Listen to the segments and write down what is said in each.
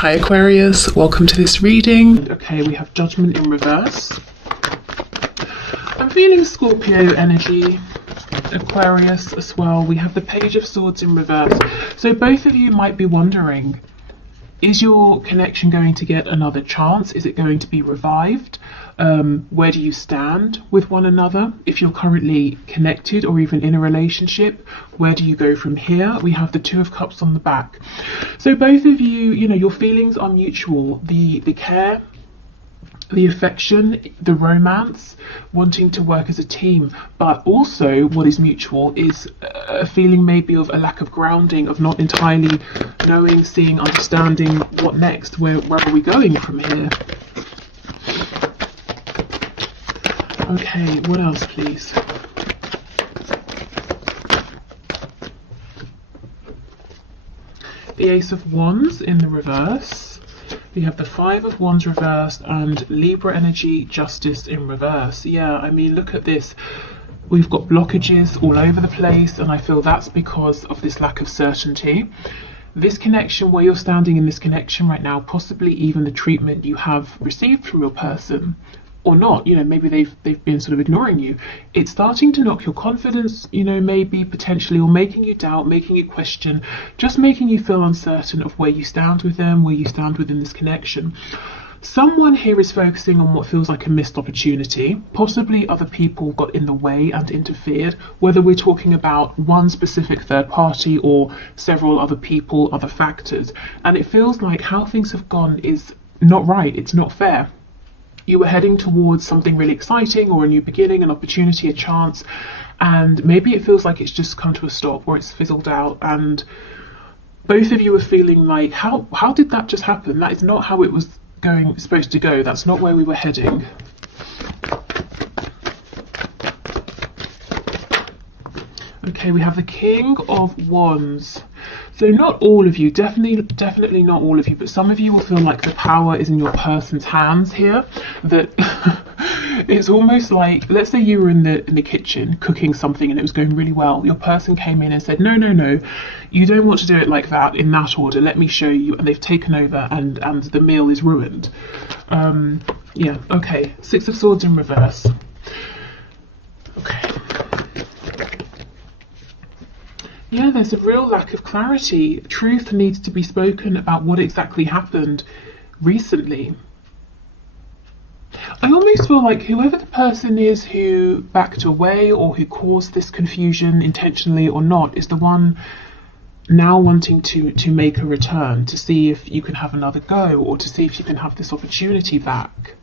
Hi Aquarius, welcome to this reading. Okay, we have Judgment in reverse. I'm feeling Scorpio energy, Aquarius as well. We have the Page of Swords in reverse. So both of you might be wondering, is your connection going to get another chance? Is it going to be revived? Where do you stand with one another? If you're currently connected or even in a relationship, where do you go from here? We have the Two of Cups on the back. So both of you, your feelings are mutual. The care, the affection, the romance, wanting to work as a team, but also what is mutual is a feeling maybe of a lack of grounding, of not entirely knowing, seeing, understanding what next, where are we going from here? Okay, what else please? The Ace of Wands in the reverse. We have the Five of Wands reversed and Libra energy, Justice in reverse. Yeah, I mean, look at this. We've got blockages all over the place, and I feel that's because of this lack of certainty. This connection, where you're standing in this connection right now, possibly even the treatment you have received from your person, or not, maybe they've been sort of ignoring you. It's starting to knock your confidence, maybe potentially, or making you doubt, making you question, just making you feel uncertain of where you stand with them, where you stand within this connection. Someone here is focusing on what feels like a missed opportunity. Possibly other people got in the way and interfered, whether we're talking about one specific third party or several other people, other factors. And it feels like how things have gone is not right, it's not fair. You were heading towards something really exciting, or a new beginning, an opportunity, a chance, and maybe it feels like it's just come to a stop, or it's fizzled out, and both of you are feeling like, how did that just happen? That is not how it was supposed to go. That's not where we were heading. Okay, we have the King of Wands. So not all of you, definitely not all of you, but some of you will feel like the power is in your person's hands here. That it's almost like, let's say you were in the kitchen cooking something and it was going really well. Your person came in and said, no, you don't want to do it like that, in that order. Let me show you. And they've taken over and the meal is ruined. Yeah, okay. Six of Swords in reverse. Okay. Yeah, there's a real lack of clarity. Truth needs to be spoken about what exactly happened recently. I almost feel like whoever the person is who backed away or who caused this confusion, intentionally or not, is the one now wanting to make a return, to see if you can have another go, or to see if you can have this opportunity back.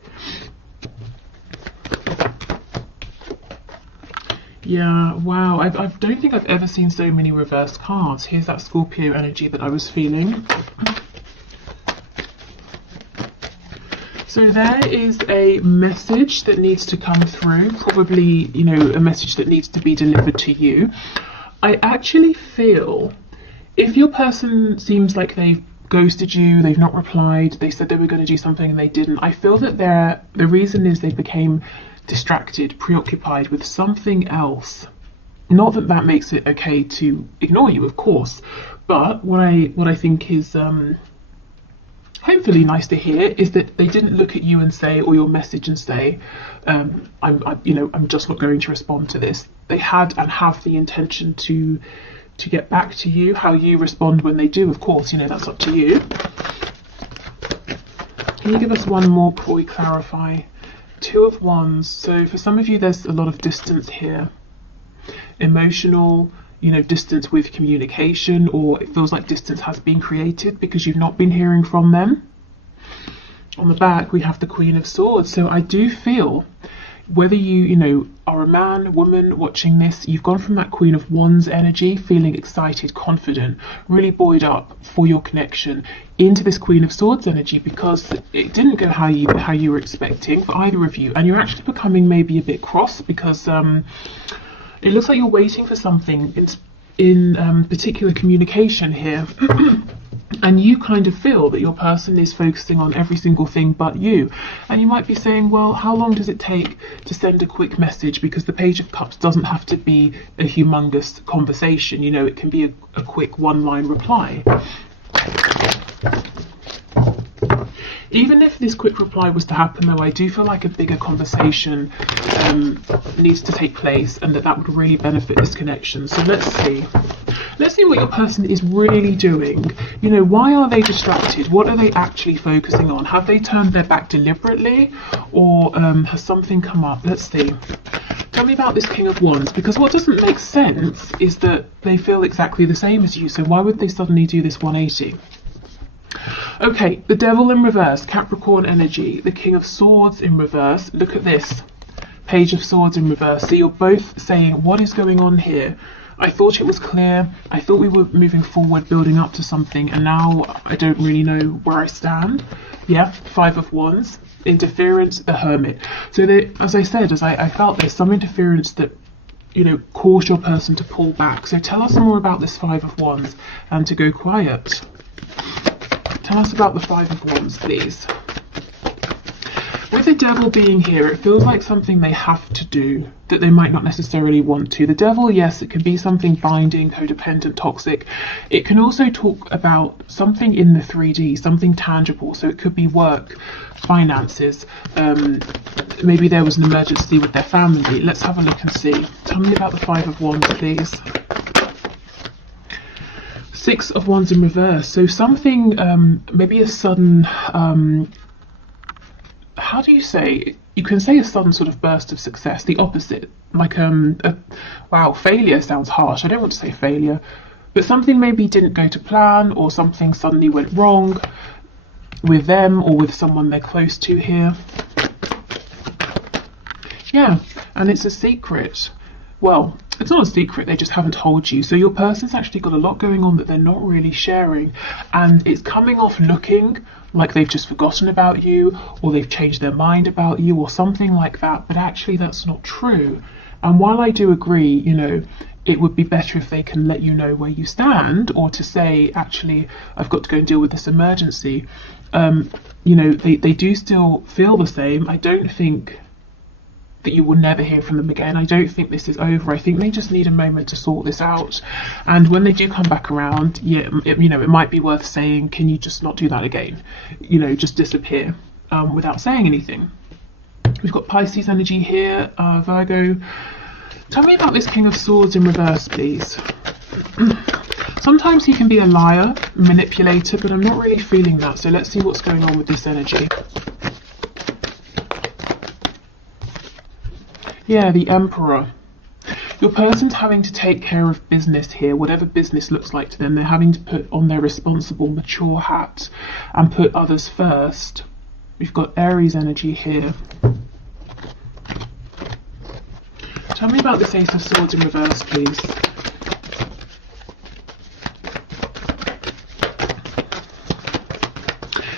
Yeah, wow, I don't think I've ever seen so many reversed cards. Here's that Scorpio energy that I was feeling. So there is a message that needs to come through, probably, a message that needs to be delivered to you. I actually feel if your person seems like they've ghosted you, they've not replied, they said they were going to do something and they didn't, I feel that the reason is they became distracted, preoccupied with something else. Not that that makes it okay to ignore you, of course, but what I think is hopefully nice to hear is that they didn't look at you and say, or your message and say, I'm just not going to respond to this. They had and have the intention to get back to you. How you respond when they do, of course, that's up to you. Can you give us one more before we clarify? Two of Wands. So for some of you, there's a lot of distance here. Emotional, distance with communication, or it feels like distance has been created because you've not been hearing from them. On the back, we have the Queen of Swords. So I do feel, whether you, are a man, woman watching this, you've gone from that Queen of Wands energy, feeling excited, confident, really buoyed up for your connection, into this Queen of Swords energy because it didn't go how you were expecting for either of you, and you're actually becoming maybe a bit cross because it looks like you're waiting for something in particular communication here. And you kind of feel that your person is focusing on every single thing but you. And you might be saying, well, how long does it take to send a quick message? Because the Page of Cups doesn't have to be a humongous conversation. It can be a quick one-line reply. Even if this quick reply was to happen, though, I do feel like a bigger conversation needs to take place, and that would really benefit this connection. So let's see. Let's see what your person is really doing. You know, why are they distracted? What are they actually focusing on? Have they turned their back deliberately, or has something come up? Let's see. Tell me about this King of Wands, because what doesn't make sense is that they feel exactly the same as you. So why would they suddenly do this 180? Okay, the Devil in reverse, Capricorn energy, the King of Swords in reverse. Look at this, Page of Swords in reverse. So you're both saying, what is going on here? I thought it was clear. I thought we were moving forward, building up to something, and now I don't really know where I stand. Yeah, Five of Wands, interference, the Hermit. So there, as I said, I felt there's some interference that, you know, caused your person to pull back. So tell us more about this Five of Wands and to go quiet. Tell us about the Five of Wands, please. With the Devil being here, it feels like something they have to do that they might not necessarily want to. The Devil, yes, it can be something binding, codependent, toxic. It can also talk about something in the 3D, something tangible. So it could be work, finances. Maybe there was an emergency with their family. Let's have a look and see. Tell me about the Five of Wands, please. Six of Wands in reverse. So something, maybe a sudden, how do you say? You can say a sudden sort of burst of success. The opposite, like wow, failure sounds harsh. I don't want to say failure, but something maybe didn't go to plan, or something suddenly went wrong with them or with someone they're close to here. Yeah, and it's a secret. Well, it's not a secret, they just haven't told you. So your person's actually got a lot going on that they're not really sharing, and it's coming off looking like they've just forgotten about you, or they've changed their mind about you, or something like that, but actually that's not true. And while I do agree, you know, it would be better if they can let you know where you stand, or to say, actually, I've got to go and deal with this emergency. You know, they do still feel the same. I don't think that you will never hear from them again. I don't think this is over. I think they just need a moment to sort this out. And when they do come back around, yeah, you know, it might be worth saying, can you just not do that again? You know, just disappear without saying anything. We've got Pisces energy here, Virgo. Tell me about this King of Swords in reverse, please. Sometimes he can be a liar, manipulator, but I'm not really feeling that. So let's see what's going on with this energy. Yeah, the Emperor. Your person's having to take care of business here, whatever business looks like to them. They're having to put on their responsible, mature hat and put others first. We've got Aries energy here. Tell me about this Ace of Swords in reverse, please.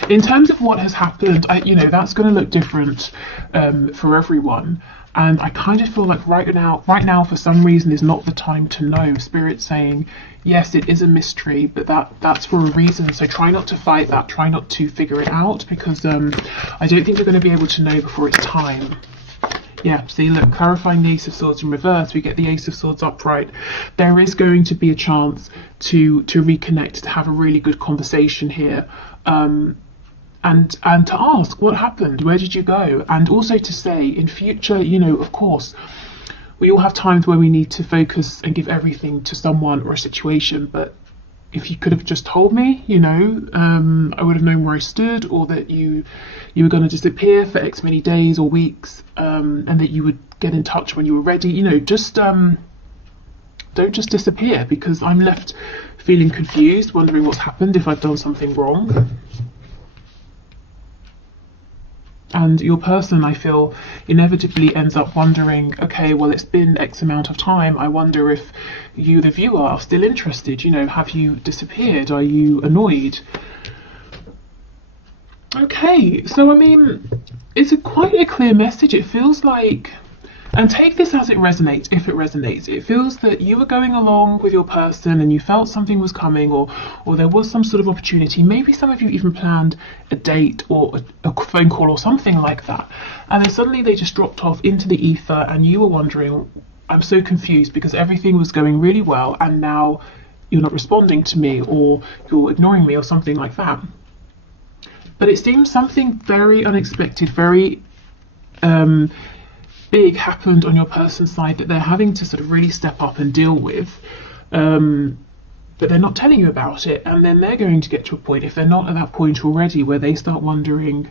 In terms of what has happened, you know, that's going to look different for everyone. And I kind of feel like right now, for some reason, is not the time to know. Spirit's saying, yes, it is a mystery, but that's for a reason. So try not to fight that. Try not to figure it out, because I don't think you're going to be able to know before it's time. Yeah, see, look, clarifying the Ace of Swords in reverse, we get the Ace of Swords upright. There is going to be a chance to reconnect, to have a really good conversation here. And to ask what happened, where did you go? And also to say in future, you know, of course, we all have times where we need to focus and give everything to someone or a situation, but if you could have just told me, you know, I would have known where I stood, or that you were going to disappear for X many days or weeks, and that you would get in touch when you were ready. You know, just don't just disappear, because I'm left feeling confused, wondering what's happened, if I've done something wrong. And your person, I feel, inevitably ends up wondering, okay, well, it's been X amount of time. I wonder if you, the viewer, are still interested. You know, have you disappeared? Are you annoyed? Okay, so I mean, it's quite a clear message. It feels like, and take this as it resonates, if it resonates. It feels that you were going along with your person and you felt something was coming, or there was some sort of opportunity. Maybe some of you even planned a date or a phone call or something like that. And then suddenly they just dropped off into the ether, and you were wondering, I'm so confused, because everything was going really well and now you're not responding to me, or you're ignoring me, or something like that. But it seems something very unexpected, very big happened on your person's side that they're having to sort of really step up and deal with. But they're not telling you about it, and then they're going to get to a point, if they're not at that point already, where they start wondering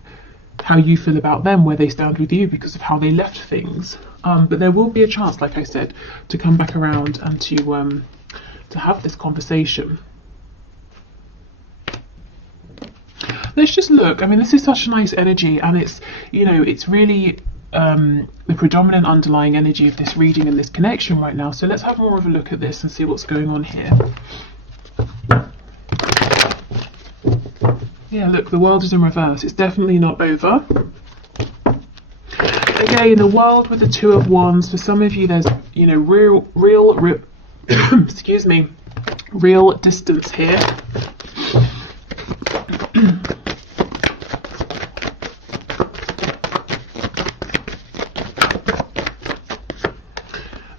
how you feel about them, where they stand with you because of how they left things. But there will be a chance, like I said, to come back around and to have this conversation. Let's just look. I mean, this is such a nice energy, and it's, you know, it's really the predominant underlying energy of this reading and this connection right now. So let's have more of a look at this and see what's going on here. Yeah, look, the world is in reverse. It's definitely not over. Again, the world with the Two of Wands. For some of you, there's, you know, real excuse me, real distance here.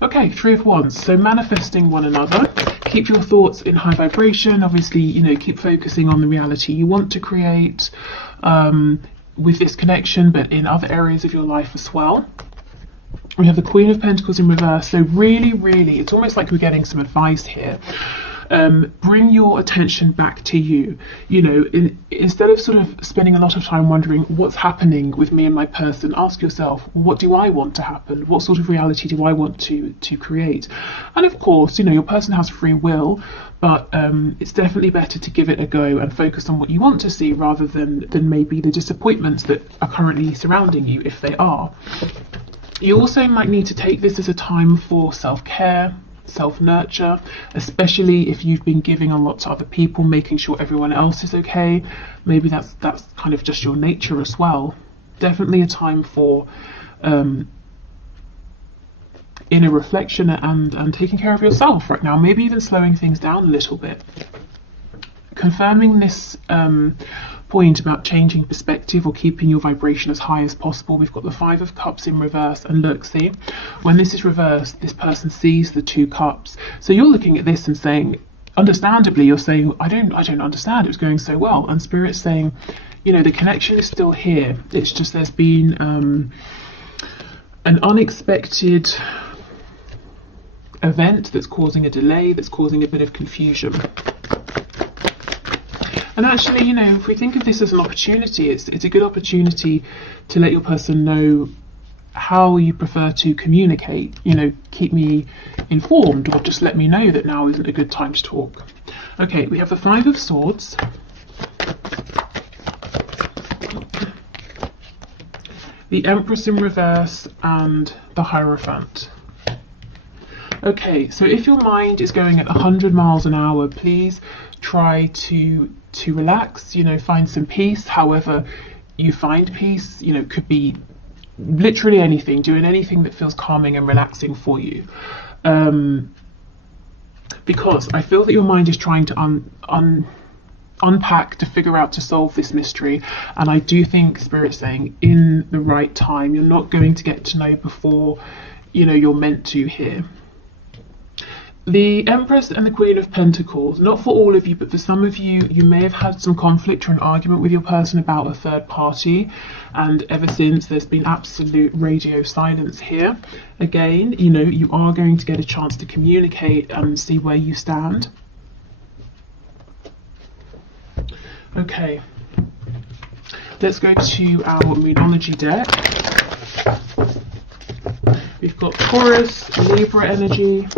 Okay, Three of Wands. So manifesting one another. Keep your thoughts in high vibration. Obviously, you know, keep focusing on the reality you want to create with this connection, but in other areas of your life as well. We have the Queen of Pentacles in reverse. So really, really, it's almost like we're getting some advice here. Bring your attention back to you. You know, instead of sort of spending a lot of time wondering what's happening with me and my person, ask yourself, what do I want to happen? What sort of reality do I want to create? And of course, you know, your person has free will, but it's definitely better to give it a go and focus on what you want to see rather than maybe the disappointments that are currently surrounding you, if they are. You also might need to take this as a time for self-care, self-nurture, especially if you've been giving a lot to other people, making sure everyone else is okay. Maybe that's kind of just your nature as well. Definitely a time for inner reflection and taking care of yourself right now. Maybe even slowing things down a little bit. Confirming this point about changing perspective or keeping your vibration as high as possible. We've got the Five of Cups in reverse, and look, see, when this is reversed, this person sees the Two Cups. So you're looking at this and saying, understandably, you're saying, I don't understand, it was going so well. And Spirit's saying, you know, the connection is still here. It's just there's been an unexpected event that's causing a delay, that's causing a bit of confusion. And actually, you know, if we think of this as an opportunity, it's a good opportunity to let your person know how you prefer to communicate. You know, keep me informed, or just let me know that now isn't a good time to talk. Okay, we have the Five of Swords. The Empress in reverse and the Hierophant. Okay, so if your mind is going at 100 miles an hour, please try to relax, you know, find some peace. However you find peace, you know, could be literally anything, doing anything that feels calming and relaxing for you. Because I feel that your mind is trying to unpack, to figure out, to solve this mystery. And I do think Spirit's saying in the right time. You're not going to get to know before, you know, you're meant to here. The Empress and the Queen of Pentacles, not for all of you, but for some of you, you may have had some conflict or an argument with your person about a third party, and ever since there's been absolute radio silence here. Again, you know, you are going to get a chance to communicate and see where you stand. Okay, let's go to our Moonology deck. We've got Taurus, Libra energy.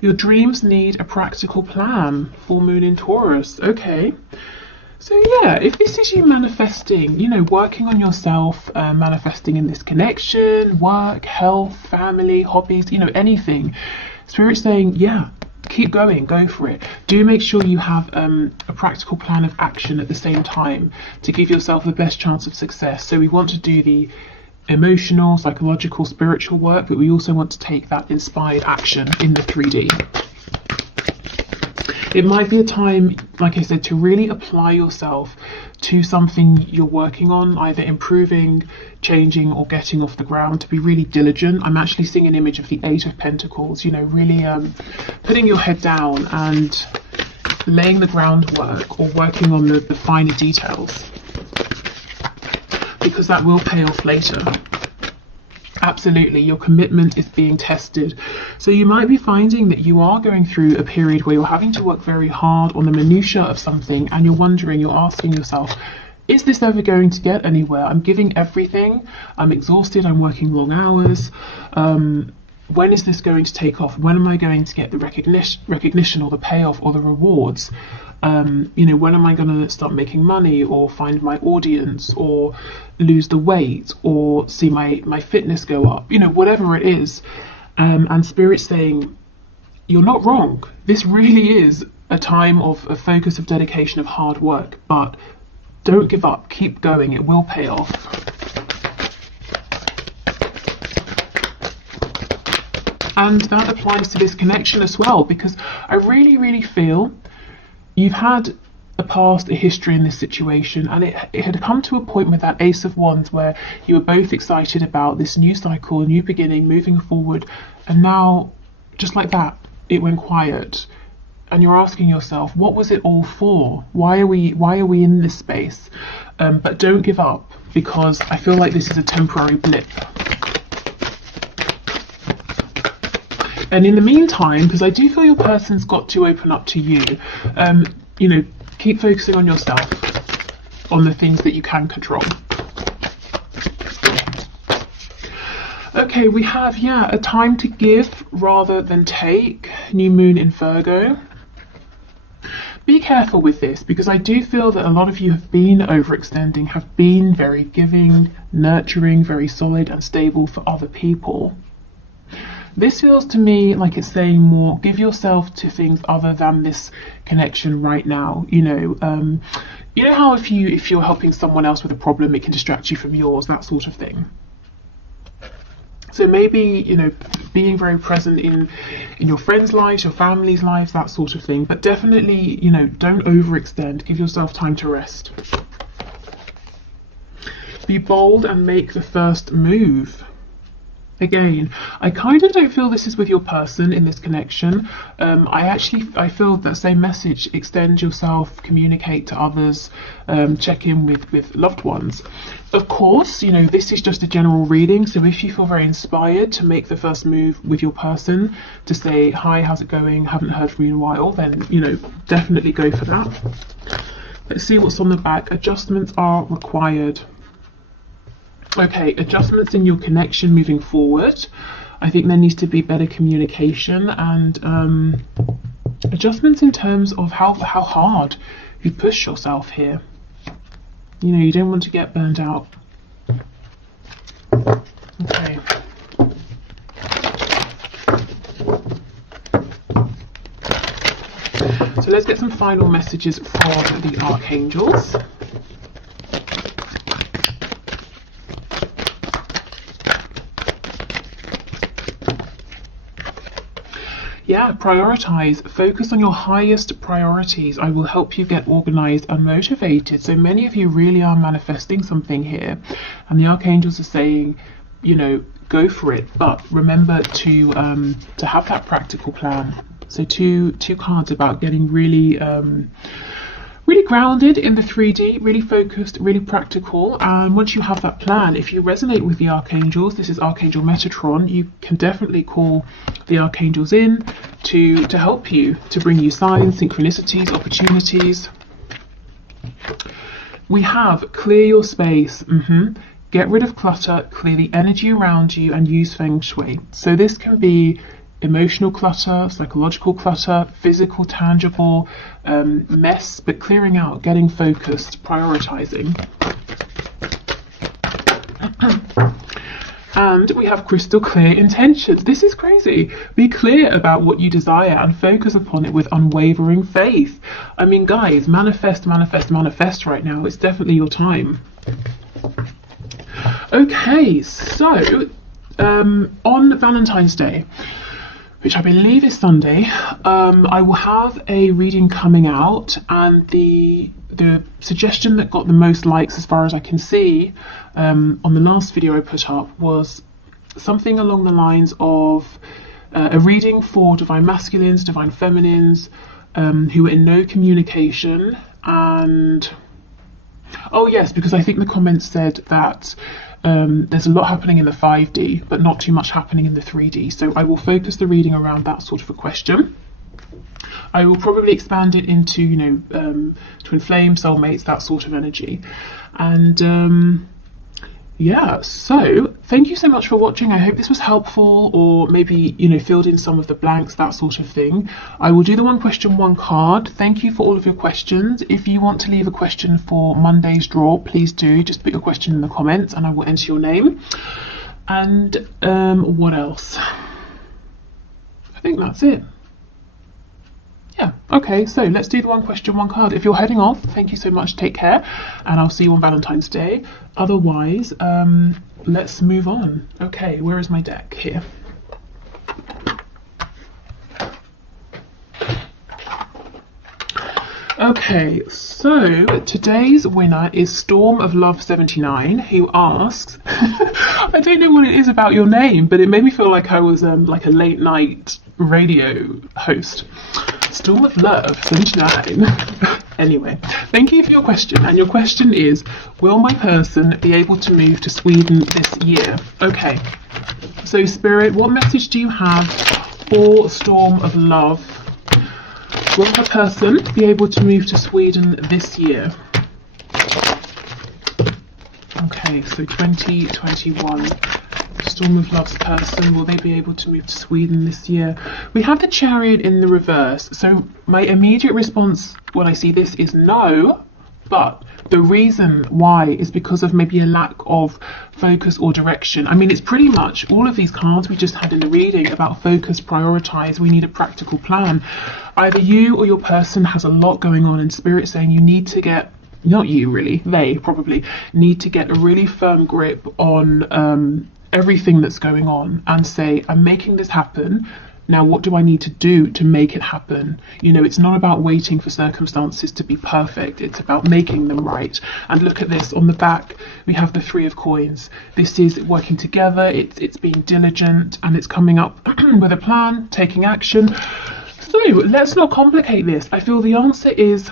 Your dreams need a practical plan. Full moon in Taurus. Okay. So yeah, if this is you manifesting, you know, working on yourself, manifesting in this connection, work, health, family, hobbies, you know, anything. Spirit's saying, yeah, keep going, go for it. Do make sure you have a practical plan of action at the same time to give yourself the best chance of success. So we want to do the emotional, psychological, spiritual work, but we also want to take that inspired action in the 3D. It might be a time, like I said, to really apply yourself to something you're working on, either improving, changing, or getting off the ground, to be really diligent. I'm actually seeing an image of the Eight of Pentacles, you know, really putting your head down and laying the groundwork, or working on the finer details, because that will pay off later. Absolutely, your commitment is being tested. So you might be finding that you are going through a period where you're having to work very hard on the minutiae of something, and you're wondering, you're asking yourself, is this ever going to get anywhere? I'm giving everything, I'm exhausted, I'm working long hours. When is this going to take off? When am I going to get the recognition or the payoff or the rewards? You know, when am I going to start making money, or find my audience, or lose the weight, or see my fitness go up? You know, whatever it is. And Spirit's saying, you're not wrong. This really is a time of a focus, of dedication, of hard work. But don't give up. Keep going. It will pay off. And that applies to this connection as well, because I really, really feel you've had a past, a history in this situation, and it had come to a point with that Ace of Wands where you were both excited about this new cycle, a new beginning, moving forward, and now, just like that, it went quiet. And you're asking yourself, what was it all for? Why are we in this space? But don't give up, because I feel like this is a temporary blip. And in the meantime, because I do feel your person's got to open up to you, you know, keep focusing on yourself, on the things that you can control. Okay, we have, a time to give rather than take. New moon in Virgo. Be careful with this, because I do feel that a lot of you have been overextending, have been very giving, nurturing, very solid and stable for other people. This feels to me like it's saying more, give yourself to things other than this connection right now. You know how if you're helping someone else with a problem, it can distract you from yours, that sort of thing. So maybe, you know, being very present in your friends' lives, your family's lives, that sort of thing. But definitely, you know, don't overextend. Give yourself time to rest. Be bold and make the first move. Again, I kind of don't feel this is with your person in this connection. I feel that same message. Extend yourself, communicate to others, check in with loved ones. Of course, you know, this is just a general reading, so if you feel very inspired to make the first move with your person, to say, hi, how's it going, haven't heard from you in a while, then, you know, definitely go for that. Let's see what's on the back. Adjustments are required. Okay, adjustments in your connection moving forward. I think there needs to be better communication, and adjustments in terms of how hard you push yourself here. You know, you don't want to get burned out. Okay. So let's get some final messages from the archangels. Prioritize. Focus on your highest priorities. I will help you get organized and motivated. So many of you really are manifesting something here, and the archangels are saying, you know, go for it, but remember to have that practical plan. So two cards about getting really really grounded in the 3D, really focused, really practical. And once you have that plan, if you resonate with the archangels, this is Archangel Metatron, you can definitely call the archangels in to help you, to bring you signs, synchronicities, opportunities. We have clear your space. Get rid of clutter, clear the energy around you, and use feng shui. So this can be emotional clutter, psychological clutter, physical, tangible mess, but clearing out, getting focused, prioritizing. And we have crystal clear intentions. This is crazy. Be clear about what you desire and focus upon it with unwavering faith. I mean, guys, manifest, manifest, manifest right now. It's definitely your time. Okay, so on Valentine's Day, which I believe is Sunday, I will have a reading coming out, and the the suggestion that got the most likes, as far as I can see, on the last video I put up, was something along the lines of a reading for divine masculines, divine feminines, who are in no communication. And oh yes, because I think the comments said that there's a lot happening in the 5D, but not too much happening in the 3D. So I will focus the reading around that sort of a question. I will probably expand it into, you know, twin flame, soulmates, that sort of energy. And yeah, so thank you so much for watching. I hope this was helpful, or maybe, you know, filled in some of the blanks, that sort of thing. I will do the one question, one card. Thank you for all of your questions. If you want to leave a question for Monday's draw, please do. Just put your question in the comments and I will enter your name. And what else? I think that's it. Yeah, okay, so let's do the one question, one card. If you're heading off, thank you so much, take care, and I'll see you on Valentine's Day. Otherwise, let's move on. Okay, where is my deck? Here. Okay, so today's winner is Storm of Love 79, who asks, I don't know what it is about your name, but it made me feel like I was like a late night radio host. Storm of Love 79. Anyway, thank you for your question, and your question is, will my person be able to move to Sweden this year? Okay, so Spirit, what message do you have for Storm of Love? Will my person be able to move to Sweden this year? Okay, so 2021. Storm of Love's person, will they be able to move to Sweden this year? We have the Chariot in the reverse, so my immediate response when I see this is no, but the reason why is because of maybe a lack of focus or direction. I mean, it's pretty much all of these cards we just had in the reading about focus, prioritize, we need a practical plan. Either you or your person has a lot going on, in Spirit saying you need to get, not you really, they probably need to get a really firm grip on everything that's going on and say, I'm making this happen. Now, what do I need to do to make it happen? You know, it's not about waiting for circumstances to be perfect. It's about making them right. And look at this on the back. We have the 3 of coins. This is working together. It's being diligent, and it's coming up with a plan, taking action. So let's not complicate this. I feel the answer is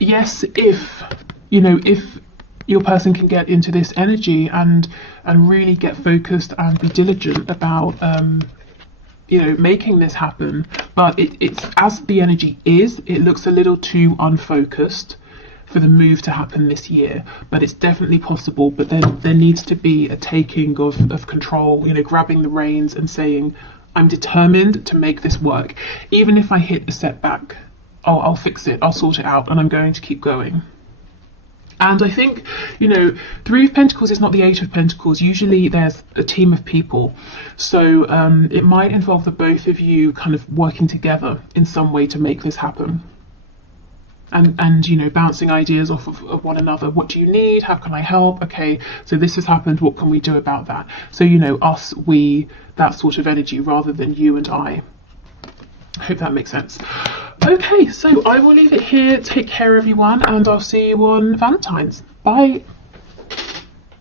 yes, if, you know, if your person can get into this energy and really get focused and be diligent about you know, making this happen. But it's as the energy is, it looks a little too unfocused for the move to happen this year, but it's definitely possible. But then there needs to be a taking of control, you know, grabbing the reins and saying, I'm determined to make this work. Even if I hit a setback, I'll fix it, I'll sort it out, and I'm going to keep going. And I think, you know, 3 of Pentacles is not the 8 of Pentacles. Usually there's a team of people. So it might involve the both of you kind of working together in some way to make this happen. And you know, bouncing ideas off of one another. What do you need? How can I help? Okay, so this has happened. What can we do about that? So, you know, us, we, that sort of energy rather than you and I. I hope that makes sense. Okay, so I will leave it here. Take care, everyone, and I'll see you on Valentine's. Bye.